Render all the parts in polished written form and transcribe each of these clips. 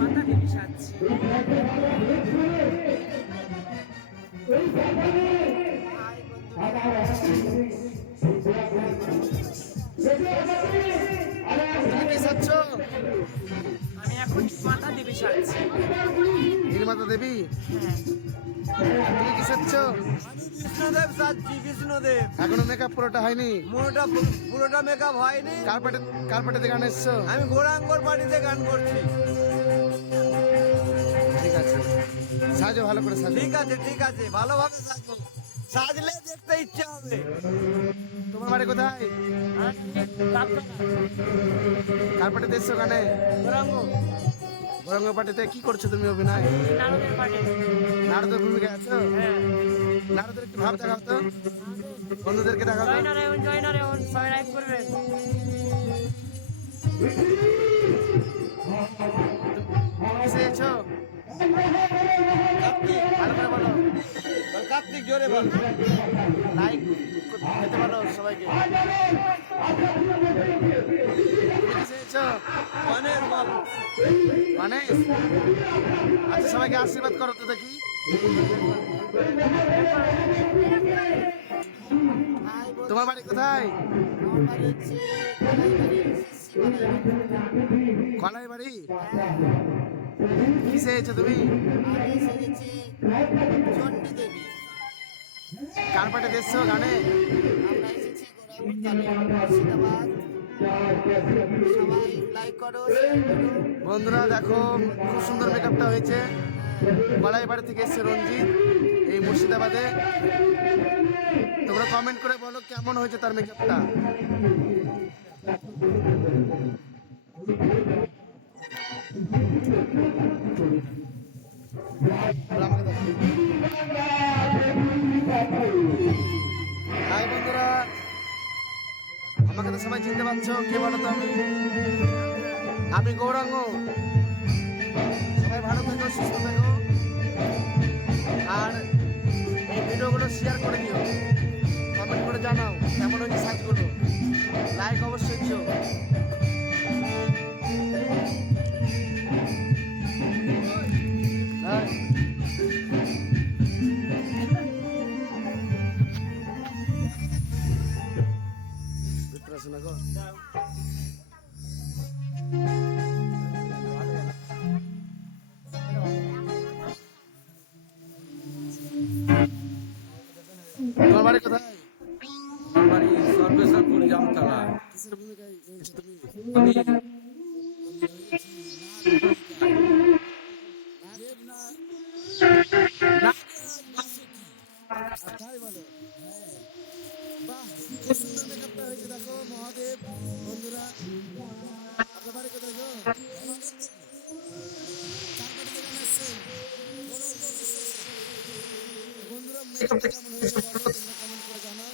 মাথা দেবী সাজছি। আমি এখন মাথা দেবী সাজছি। মাতা দেবী, তুমি কি সাজছ? বিষ্ণুদেব সাজছি, বিষ্ণুদেব। এখনো মেকআপ পুরোটা হয়নি? পুরোটা মেকআপ হয়নি। কার পার্টিতে গান এসছো? আমি গৌরাঙ্গর পার্টিতে গান করছি। ঠিক আছে, সাজো ভালো করে সাজো। ঠিক আছে, ঠিক আছে, ভালোভাবে সাজবো। সাজলে দেখতে ইচ্ছা হবে। তোমার বাড়ি কোথায়? কার পার্টিতে এসছো গানে? গৌরাঙ্গ পার্টিতে কি করছো তুমি অভিনয়? নারদের ভূমিকা আছো? নারদের একটু ভাব দেখাও তো, বন্ধুদেরকে দেখাও তো। এসেছো ভালো করে বলো। কার্তিক জোরে বল। লাইক দিতে বলো সবাইকে। এসেছো গণেশ বল। গণেশ, আচ্ছা সবাইকে আশীর্বাদ করো তো দেখি। তোমার বাড়ি কোথায়? কলাই বাড়ি। কিসে এসেছো তুমি? কার পার্টিতে এসছো গানে? বন্ধুরা দেখো খুব সুন্দর মেকআপটা হয়েছে। কলাই বাড়ি থেকে এসছে রঞ্জিত এই মুর্শিদাবাদে। তোমরা কমেন্ট করে বলো কেমন হয়েছে তার মেকআপটা। হাই বন্ধুরা, আমাকে তো সবাই চিনতে পারছো, কে বলো তো? আমি গৌরাঙ্গ। সবাই ভালো থেকো, সুস্থ থেকো, আর এই ভিডিওগুলো শেয়ার করে দিও, কমেন্ট করে জানাও কেমন হয়েছে সাজগুলো। লাইক অবশ্যই দিও। তোমার বাড়ি কোথায়? আমার বাড়ি সর্বেশ্বরপুর জামতলা। কিসের ভূমিকায় রয়েছো তুমি? আমি তাই বলো। বাহ, খুব সুন্দর মেকআপটা হয়েছে দেখো মহাদেব। বন্ধুরা আপনার বাড়ি কোথায় গো? বন্ধুরা মেকআপটা কেমন হয়েছে বলো, তোমরা কমেন্ট করে জানাও।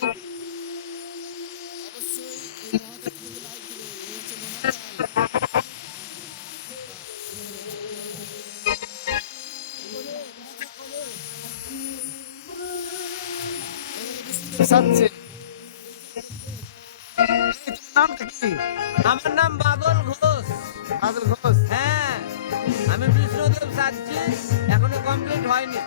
অবশ্যই এই মহাদেব কিন্তু লাইক দিবে। এই হচ্ছে মহাদেব সাজছে। নামটা কি? আমার নাম বাদল ঘোষ। বাদল ঘোষ। হ্যাঁ, আমি বিষ্ণুদেব সাজছি, এখনো কমপ্লিট হয়নি।